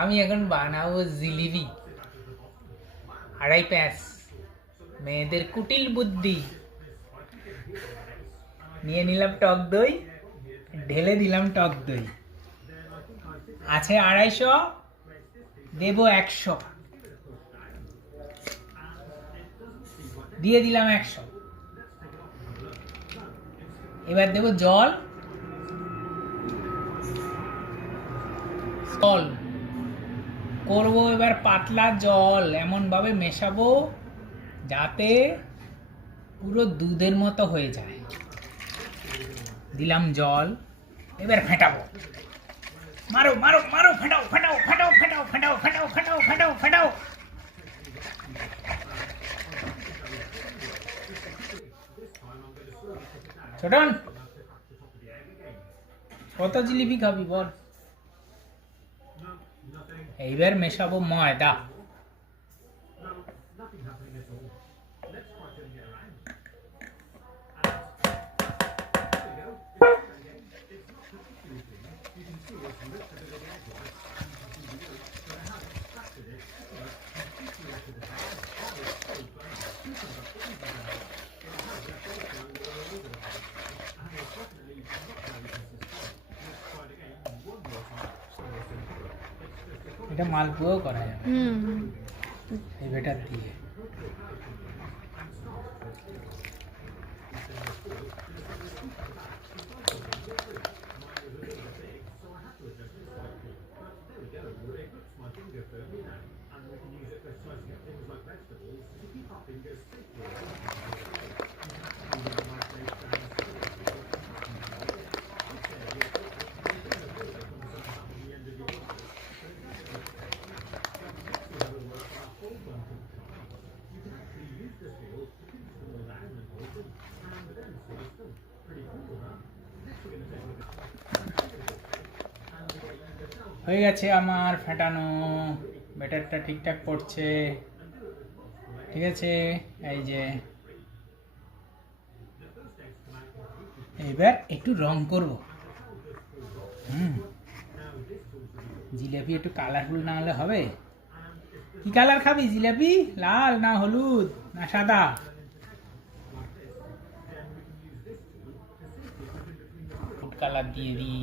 আমি এখন বানাবো জিলিপি। আড়াই প্যাঁচ। মেয়েদের কুটিল বুদ্ধি। নিয়ে নিলাম টক দই, ঢেলে দিলাম টক দই। আছে আড়াইশো, দেব একশো। দিয়ে দিলাম একশো। এবার দেব জল। জল। করব এবার পাতলা জল এমন ভাবে মেশাবো যাতে পুরো দুধের মতো হয়ে যায়। দিলাম জল, এবার ফেটাবো। মারো মারো মারো, ফেটাও ফেটাও ফেটাও ফেটাও ফেটাও ফেটাও ফেটাও ফেটাও ফেটাও। ছোটন, কত জিলিপি খাবি বল? এইবার মেশাবো ময়দা। এটা মালপুয়াও করা যাবে হুম এই বেটার দিয়ে হয়ে গেছে আমার ফেটানো। ব্যাটারটা ঠিকঠাক পড়ছে ঠিক আছে? এই যে। এবার একটু রং করব। হুম। জিলাপি একটু কালারফুল না হলে হবে? কি কালার খাবি জিলাপি? লাল না হলুদ না সাদা? কালার দিয়ে দিই।